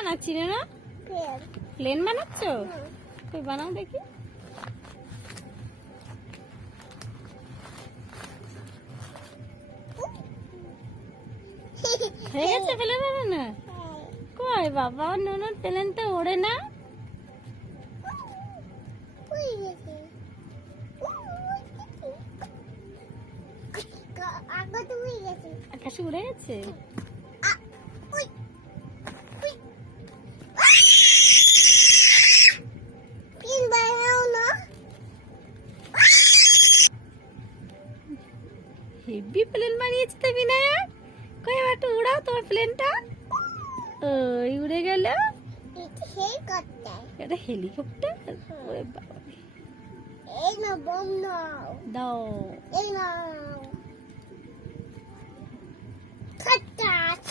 বানাচ্ছি রে না? প্লেন বানাচ্ছ? তুই বানাও দেখি। হয়ে গেছে প্লেন বানানো? কই বাবা, নুনুর প্লেনটা ওড়ে না। আকাশে উড়ে গেছে। হেভি প্লেন বানিয়েছে তো বিনায়ক। কই এবার একটু উড়াও তোমার প্লেনটা। ওই উড়ে গেল। এটা হেলিকপ্টার। ওরে বাবা, এই না বম নাও, দাও। এই নাও, টাচ।